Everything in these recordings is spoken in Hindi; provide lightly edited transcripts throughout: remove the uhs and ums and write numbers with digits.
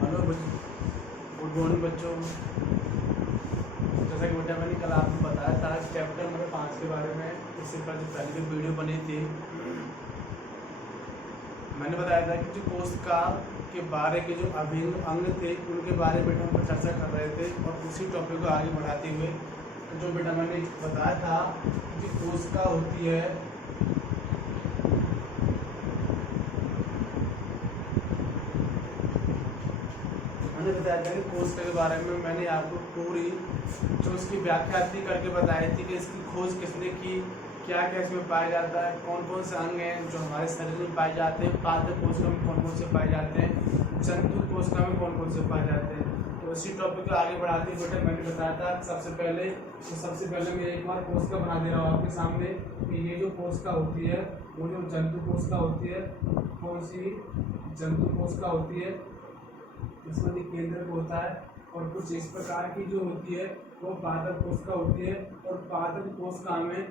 हेलो गुड मॉर्निंग बच्चों। जैसा कि बेटा मैंने कल आपको बताया था चैप्टर नंबर 5 के बारे में। इससे पहले जो वीडियो बनी थी मैंने बताया था कि जो कोशिका के बारे के जो अभिन्न अंग थे उनके बारे में हम चर्चा कर रहे थे, और उसी टॉपिक को आगे बढ़ाते हुए जो बेटा मैंने बताया था कि कोशिका होती है मैंने बताया था कि कोशिका के बारे में मैंने आपको पूरी जो उसकी व्याख्या थी करके बताई थी कि इसकी खोज किसने की, क्या क्या इसमें पाया जाता है, कौन कौन से अंग हैं जो हमारे शरीर में पाए जाते हैं, पात्र कोशिका में कौन कौन से पाए जाते हैं, जंतु कोशिका में कौन कौन से पाए जाते हैं। तो इसी टॉपिक को आगे बढ़ाते हुए बेटा मैंने बताया था सबसे पहले मैं एक बार कोशिका बना दे रहा हूँ आपके सामने कि ये जो कोशिका होती है वो जो जंतु कोशिका होती है, कौन सी जंतु कोशिका होती है, इसमें भी केंद्रक होता है, और कुछ इस प्रकार की जो होती है वो पादप कोशिका होती है। और पादप कोशिका में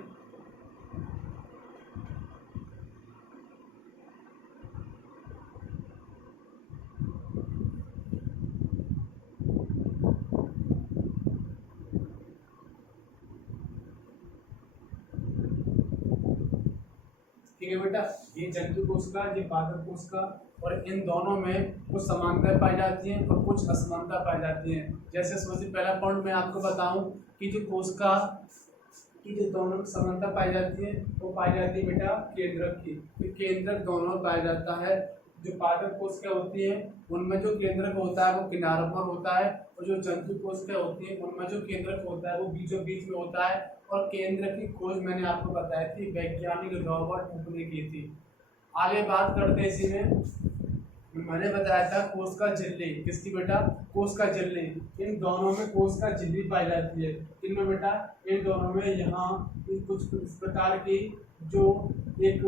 ठीक है बेटा, ये जंतु कोशिका, ये पादप कोशिका, और इन दोनों में कुछ समानताएं पाई जाती हैं और कुछ असमानता पाई जाती हैं। जैसे सबसे पहला पॉइंट मैं आपको बताऊं कि जो कोशिका की जो दोनों समानता पाई जाती है वो पाई जाती है बेटा केंद्रक की। तो केंद्रक दोनों पाया जाता है। जो पादप कोशिका होती है उनमें जो केंद्रक होता है वो किनारों पर होता है, और जो जंतु कोशिका होती है उनमें जो केंद्रक होता है वो बीचों बीच में होता है। और केंद्र की खोज मैंने आपको बताई थी वैज्ञानिक रॉबर्ट हुक ने की थी। आगे बात करते हैं इसी में, मैंने बताया था कोशिका झिल्ली, किसकी बेटा, कोशिका झिल्ली। इन दोनों में कोशिका झिल्ली पाई जाती है। इनमें बेटा इन दोनों में यहाँ कुछ इस प्रकार की जो एक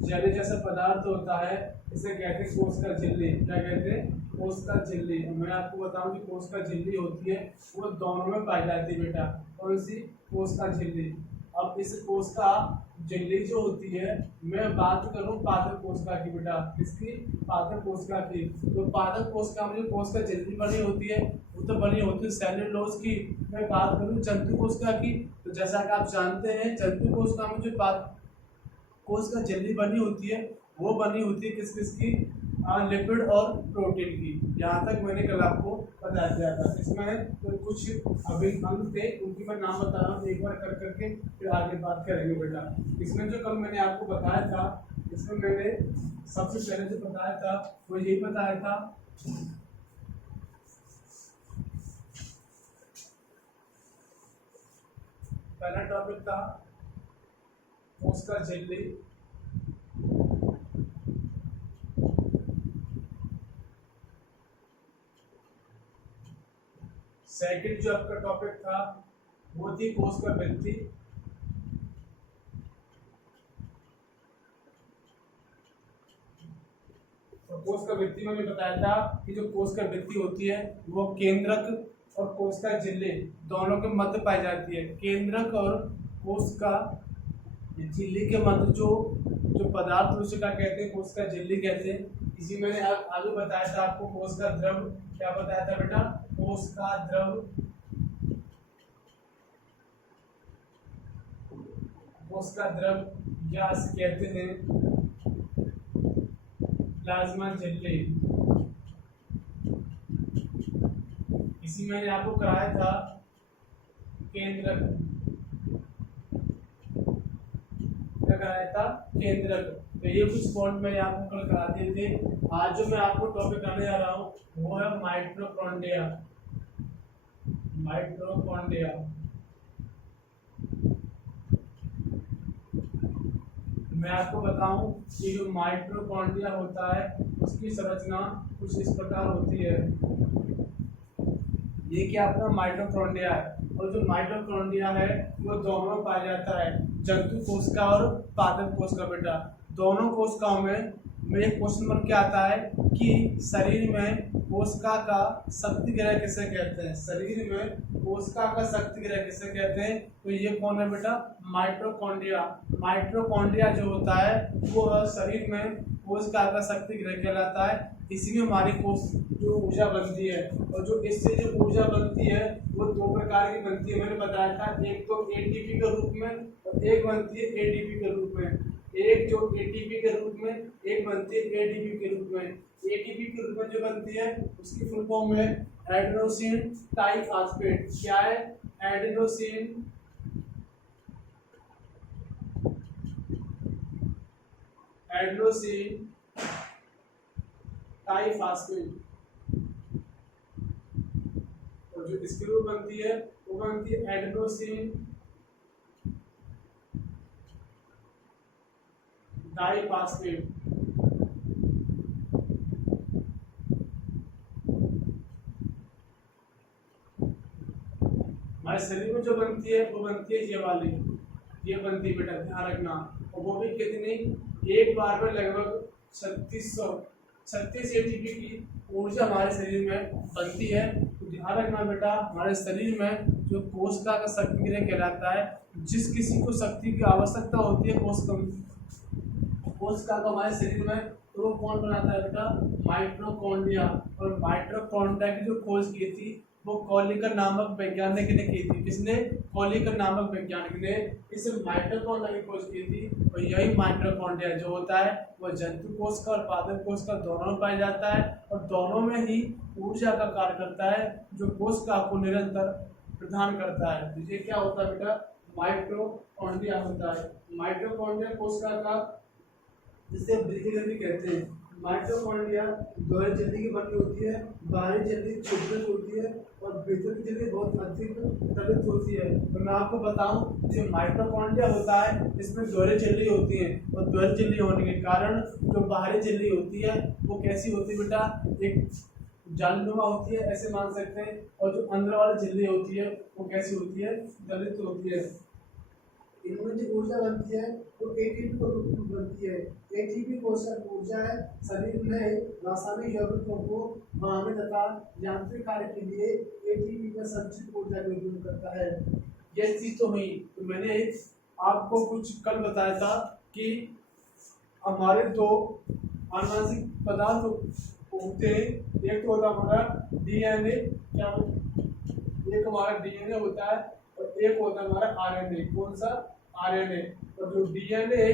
जेली जैसा पदार्थ होता है इसे कहते हैं कोशिका झिल्ली। क्या कहते हैं, कोशिका झिल्ली। मैं आपको बताऊं कि कोशिका झिल्ली होती है वो दोनों में पाई जाती है बेटा, कौन सी, कोशिका झिल्ली। अब इस कोशिका झिल्ली जो होती है, मैं बात करूं पादप कोशिका की बेटा, किसकी, पादप कोशिका की। तो पादप कोशिका में जो कोशिका झिल्ली बनी होती है वो तो बनी होती है सेल्यूलोज की। मैं बात करूं जंतु कोशिका की, तो जैसा कि आप जानते हैं जंतु कोशिका में जो कोशिका झिल्ली बनी होती है वो बनी होती है किस किस की, लिपिड और प्रोटीन की। यहाँ तक मैंने कल आपको बता दिया था। इसमें तो कुछ अभिन्न अंग थे उनकी मैं नाम बता रहा हूँ, एक बार कर करके फिर आगे बात करेंगे बेटा। इसमें जो कल मैंने आपको बताया था, इसमें मैंने सबसे पहले जो बताया था वो यही बताया था पहला टॉपिक था कोशिका झिल्ली। सेकंड जो आपका टॉपिक था वो थी कोशिका भित्ति। और कोशिका भित्ति में भी बताया था कि जो कोशिका भित्ति होती है वो केंद्रक और कोशिका झिल्ली दोनों के मध्य पाई जाती है। केंद्रक और कोशिका झिल्ली के मध्य जो जो पदार्थ उसे क्या कहते हैं, कोशिका झिल्ली कहते हैं। इसी मैंने आगे बताया था आपको कोशिका द्रव, क्या बताया था बेटा, कोशिका द्रव, कोशिका द्रव या कहते हैं प्लाज्मा झिल्ली। इसी मैंने आपको कराया था केंद्रक, क्या कराया था, केंद्रक। तो ये कुछ पॉइंट मैंने आपको कल करा दिए थे। आज जो मैं आपको टॉपिक करने जा रहा हूँ वो है माइटोकॉन्ड्रिया। माइटोकॉन्ड्रिया मैं आपको बताऊं कि जो माइटोकॉन्ड्रिया होता है उसकी संरचना कुछ इस प्रकार होती है। ये क्या अपना माइटोकॉन्ड्रिया है, और जो माइटोकॉन्ड्रिया है वो दोनों पाया जाता है, जंतु कोशिका और पादप कोशिका बेटा। दोनों कोशिकाओं में एक क्वेश्चन नंबर क्या आता है कि शरीर में कोशिका का शक्ति गृह किसे कहते हैं, शरीर में कोशिका का शक्ति गृह किसे कहते हैं। तो ये कौन है बेटा, माइटोकॉन्ड्रिया। माइटोकॉन्ड्रिया जो होता है वो शरीर में कोशिका का शक्ति गृह कहलाता है। इसी में हमारी जो ऊर्जा बनती है, और जो इससे जो ऊर्जा बनती है वो दो प्रकार की बनती है, मैंने बताया था। एक तो एटीपी के रूप में और एक बनती है एडीपी के रूप में। एक जो एटीपी के रूप में, एक बनती है एडीपी के रूप में। एटीपी के रूप में जो बनती है उसकी फुल फॉर्म है एडेनोसिन ट्राइफॉस्फेट। क्या है? Adenosine triphosphate. और जो इसके रूप बनती है वो बनती है एडेनोसिन डाइफॉस्फेट। हमारे शरीर में जो बनती है वो बनती है ये वाली, ये बनती है बेटा, ध्यान रखना। और वो भी कितनी? एक बार में लगभग 36 एटीपी की ऊर्जा हमारे शरीर में बनती है। तो ध्यान रखना बेटा, हमारे शरीर में जो कोशिका का शक्ति गृह कहलाता है, जिस किसी को शक्ति की आवश्यकता होती है कोशिका को हमारे शरीर में, तो वो कौन बनाता है बेटा? माइटोकॉन्ड्रिया। और माइटोकॉन्ड्रिया की जो खोज की थी वो कॉलिकर नामक वैज्ञानिक ने की थी। किसने? कॉलिकर नामक वैज्ञानिक ने इस माइटोकॉन्ड्रिया की खोज की थी। और यही माइटोकॉन्ड्रिया जो होता है वो जंतु कोशिका और पादप कोशिका दोनों में पाया जाता है, और दोनों में ही ऊर्जा का कार्य करता है जो कोशिका को निरंतर प्रदान करता है। तो ये क्या होता है बेटा? माइटोकॉन्ड्रिया होता है। माइटोकॉन्ड्रिया कोशिका का, जिसे ब्रिकेट भी कहते हैं। माइटोकॉन्ड्रिया दोहरी झिल्ली की बनी होती है, बाहरी झिल्ली छोटी होती है और भीतर की झिल्ली बहुत अधिक तलित होती है। तो मैं आपको बताऊं, जो माइटोकॉन्ड्रिया होता है इसमें दोहरी झिल्ली होती है, और दोहरी झिल्ली होने के कारण जो बाहरी झिल्ली होती है वो कैसी होती है बेटा? एक जालनुमा होती है, ऐसे मान सकते हैं। और जो अंदर वाली झिल्ली होती है वो कैसी होती है? दलित होती है। इनमें जो ऊर्जा बनती है वो एटीपी को रूप में बनती है। एटीपी कोशिका ऊर्जा है, शरीर में रासायनिक यौगिकों को बनाने तथा यांत्रिक कार्य के लिए एटीपी का संचित ऊर्जा का उपयोग करता है। ये चीज तो हुई। तो मैंने आपको कुछ कल बताया था कि हमारे दो आनुवंशिक पदार्थ होते हैं। एक तो होता है हमारा डीएनए, क्या एक हमारा डीएनए होता है, और एक होता है हमारा आरएनए। कौन सा? आरएनए। और जो डीएनए,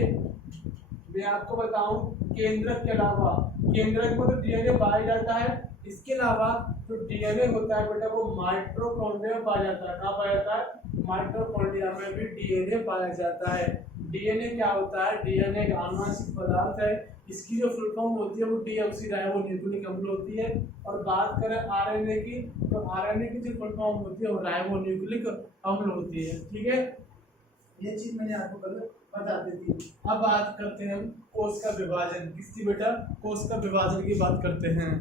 मैं आपको बताऊं, केंद्रक के अलावा, केंद्रक में तो डीएनए पाया जाता है, इसके अलावा जो डीएनए होता है बेटा वो माइटोकॉन्ड्रिया में पाया जाता है। कहाँ पाया जाता है? माइटोकॉन्ड्रिया में भी डीएनए पाया जाता है। डीएनए क्या होता है? डीएनए एक आनुवंशिक पदार्थ है। इसकी जो फुल फॉर्म होती है वो डीऑक्सीराइबोन्यूक्लिक अम्ल होती है। और बात करें आरएनए की, तो आरएनए की जो फुल फॉर्म होती है वो राइबोन्यूक्लिक अम्ल होती है। ठीक है, ये चीज मैंने आपको कल बता दी थी। अब बात करते हैं हम कोश का विभाजन। किसकी बेटा? कोश का विभाजन की बात करते हैं।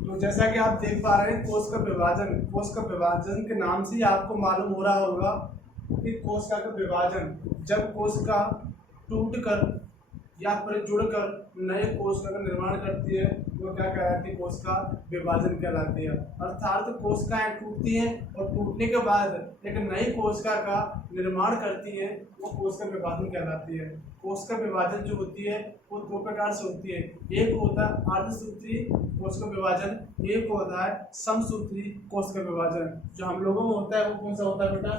तो जैसा कि आप देख पा रहे हैं कोश का विभाजन के नाम से ही आपको मालूम हो रहा होगा कि कोशिका का विभाजन, जब कोशिका टूटकर या फिर जुड़कर नए कोशिका का निर्माण करती है वो क्या कहलाती है? कोशिका विभाजन कहलाती है। अर्थात कोशिकाएं टूटती हैं और टूटने के बाद एक नई कोशिका का निर्माण करती है, वो कोशिका विभाजन कहलाती है। कोशिका विभाजन जो होती है वो दो प्रकार से होती है। एक होता है अर्धसूत्री कोशिका विभाजन, एक होता है समसूत्री कोशिका विभाजन। जो हम लोगों में होता है वो कौन सा होता है बेटा?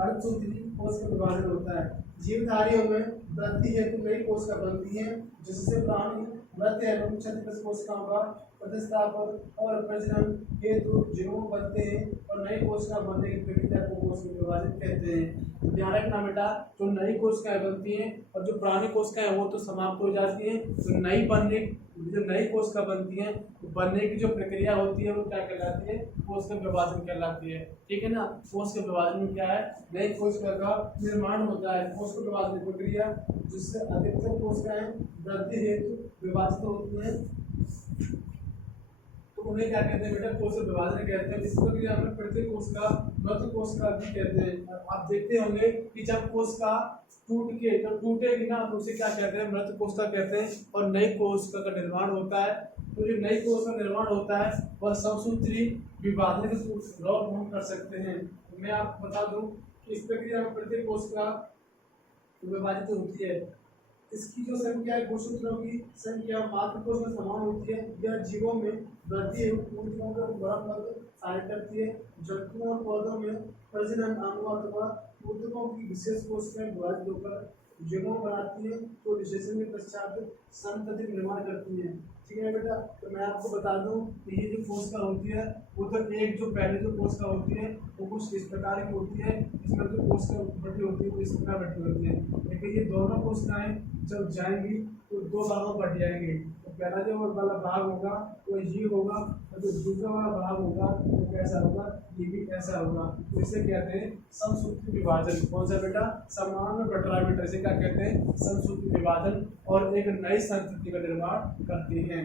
अर्धसूत्री कोशिका विभाजन होता है। जीवधारियों में वृद्धि हेतु नई कोशिका बनती है, जिससे प्राणी मृत एवं क्षतिग्रस्त कोशिकाओं का प्रतिस्थापन और प्रजनन हेतु जीनोम बनते हैं और नई कोशिका बनने की प्रक्रिया को कोश विभाजन कहते हैं। ध्यान रखना बेटा, जो नई कोशिकाएं बनती हैं और जो पुरानी कोशिकाएं वो तो समाप्त हो जाती हैं, तो जो नई कोशिका बनती हैं तो बनने की जो प्रक्रिया होती है वो क्या कहलाती है? कोशिका विभाजन कहलाती है। ठीक है ना। कोशिका विभाजन में क्या है? नई कोशिका का निर्माण होता है। कोशिका विभाजन की प्रक्रिया जिससे अधिकतर कोशिकाएं वृद्धि हेतु विभाजित होती हैं, तो उन्हें क्या कहते हैं बेटा? कोशिका विभाजन कहते हैं। इस प्रक्रिया में प्रत्येक कोशिका मृत कोशिका भी कहते हैं। आप देखते होंगे कि जब कोशिका टूटेगी ना तो उसे क्या कहते हैं? मृत कोशिका कहते हैं। और नई कोशिका का निर्माण होता है, तो जो नई कोशिका निर्माण होता है वह समसूत्री विभाजन के द्वारा हम कर सकते हैं। तो मैं आपको बता दूं कि इस प्रक्रिया में प्रत्येक कोशिका विभाजित होती है। इसकी जो संख्या है कोशिकाओं की संख्या मात्र कोश में समान होती है। यह जीवों में वृद्धि एवं पूर्णियों का बड़ा पद सहायता करती है। जंतुओं और पौधों में प्रजनन अंगों अथवा ऊतकों की विशेष कोशिकाएं विभाजित होकर जीवों बनाती है, तो निषेचन के पश्चात संतति निर्माण करती है। ठीक है बेटा। तो मैं आपको बता दूं कि ये जो कोशिका होती है वो तो एक जो पहले जो कोशिका होती है वो कुछ इस प्रकार की होती है। इसमें जो कोशिका बटी होती है वो इस प्रकार बटी होती है। लेकिन ये दोनों कोशिकाएं जब जाएंगी तो दो भागों में बढ़ जाएंगे। तो पहला जो वाला भाग होगा वो ये होगा और जो दूसरा वाला भाग होगा वो कैसा होगा? ये भी ऐसा होगा। तो इसे कहते हैं समसूत्री विभाजन। कौन सा बेटा? समान में बंटवारा बेटा। इसे क्या कहते हैं? समसूत्री विभाजन। और एक नई संतति का निर्माण करती हैं।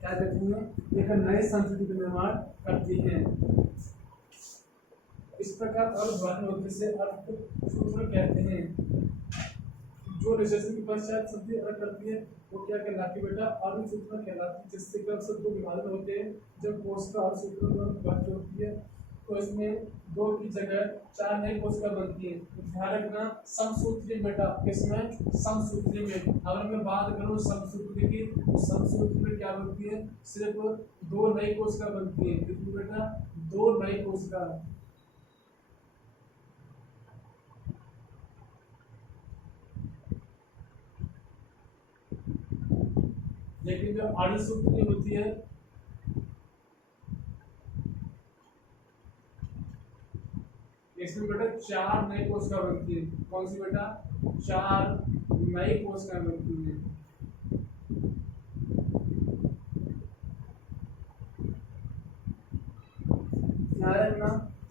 क्या करती हैं? एक नई संतति का निर्माण करती हैं। इस प्रकार अर्धवाहन होने से अर्धसूत्र कहते हैं। जो निषेचन के पश्चात संतति अलग करती है वो क्या कहलाती है बेटा? अर्धसूत्र कहलाती है। जिससे कब से दो विभाजन होते हैं। जब कोशिका अर्धसूत्र में विभाजित होती है तो इसमें दो की जगह चार नई कोशिका बनती है। तो ध्यान रखना समसूत्री बेटा। किसमें? समसूत्री में। अगर मैं बात करूं समसूत्री की तो समसूत्री में क्या बनती है? सिर्फ दो नई कोशिका बनती है। कितनी बेटा? दो नई कोशिका। लेकिन जो अर्धसूत्री होती है इसमें बेटा चार नई कोशिका बनती है। कौन सी बेटा? चार नई कोशिका बनती है।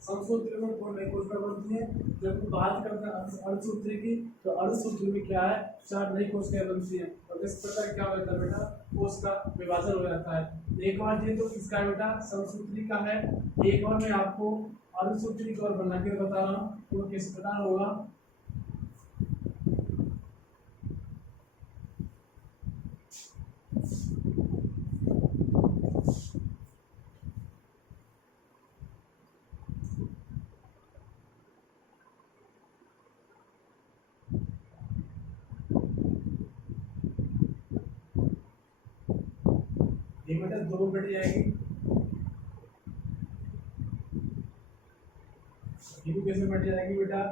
समसूत्री में दो नई कोशिका बनती है। जब बात करते हैं अर्धसूत्री की तो अर्धसूत्री में क्या है? चार नई कोशिकाएं बनती हैं। और इस प्रकार क्या होता है बेटा? कोशिका विभाजन हो जाता है। एक बार ये तो इसका बेटा समसूत्री का है। एक बार मैं आपको अर्धसूत्री को और बना के बता रहा हूँ तो किस प्रकार होगा। ये बेटा दो बढ़ जाएगी। ये भी कैसे बढ़ जाएगी बेटा?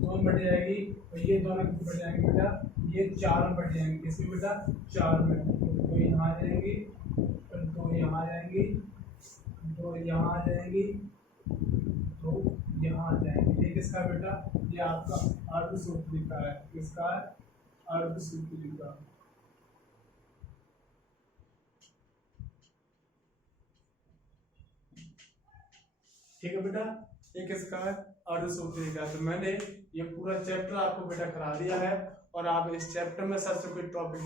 दो बढ़ जाएगी। और ये दोनों बढ़ जाएंगे बेटा? ये चार में बढ़ जाएंगे। किसमें बेटा? चार में। दो यहाँ आ जाएंगी और दो यहाँ आ जाएंगी, दो यहाँ आ जाएंगी, दो यहाँ आ जाएंगे। ये किसका बेटा? ये आपका अर्धसूत्री का है। किसका? अर्धसूत्री का। ठीक है बेटा। ये किसका है? अर्धसूत्री का। तो मैंने ये पूरा चैप्टर आपको बेटा करा दिया है और आप इस चैप्टर में सर से कोई टॉपिक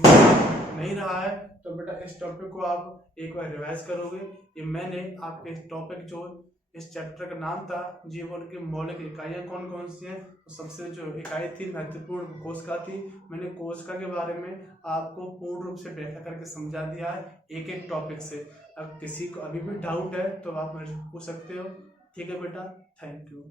नहीं रहा है तो बेटा इस टॉपिक को आप एक बार रिवाइज करोगे। ये मैंने आपके टॉपिक जो इस चैप्टर का नाम था जीवन की मौलिक इकाइयाँ कौन कौन सी हैं, तो सबसे जो इकाई थी महत्वपूर्ण कोशिका थी। मैंने कोशिका के बारे में आपको पूर्ण रूप से व्याख्या करके समझा दिया है एक एक टॉपिक से। अब किसी को अभी भी डाउट है तो आप मेरे से पूछ सकते हो। ठीक है बेटा, थैंक यू।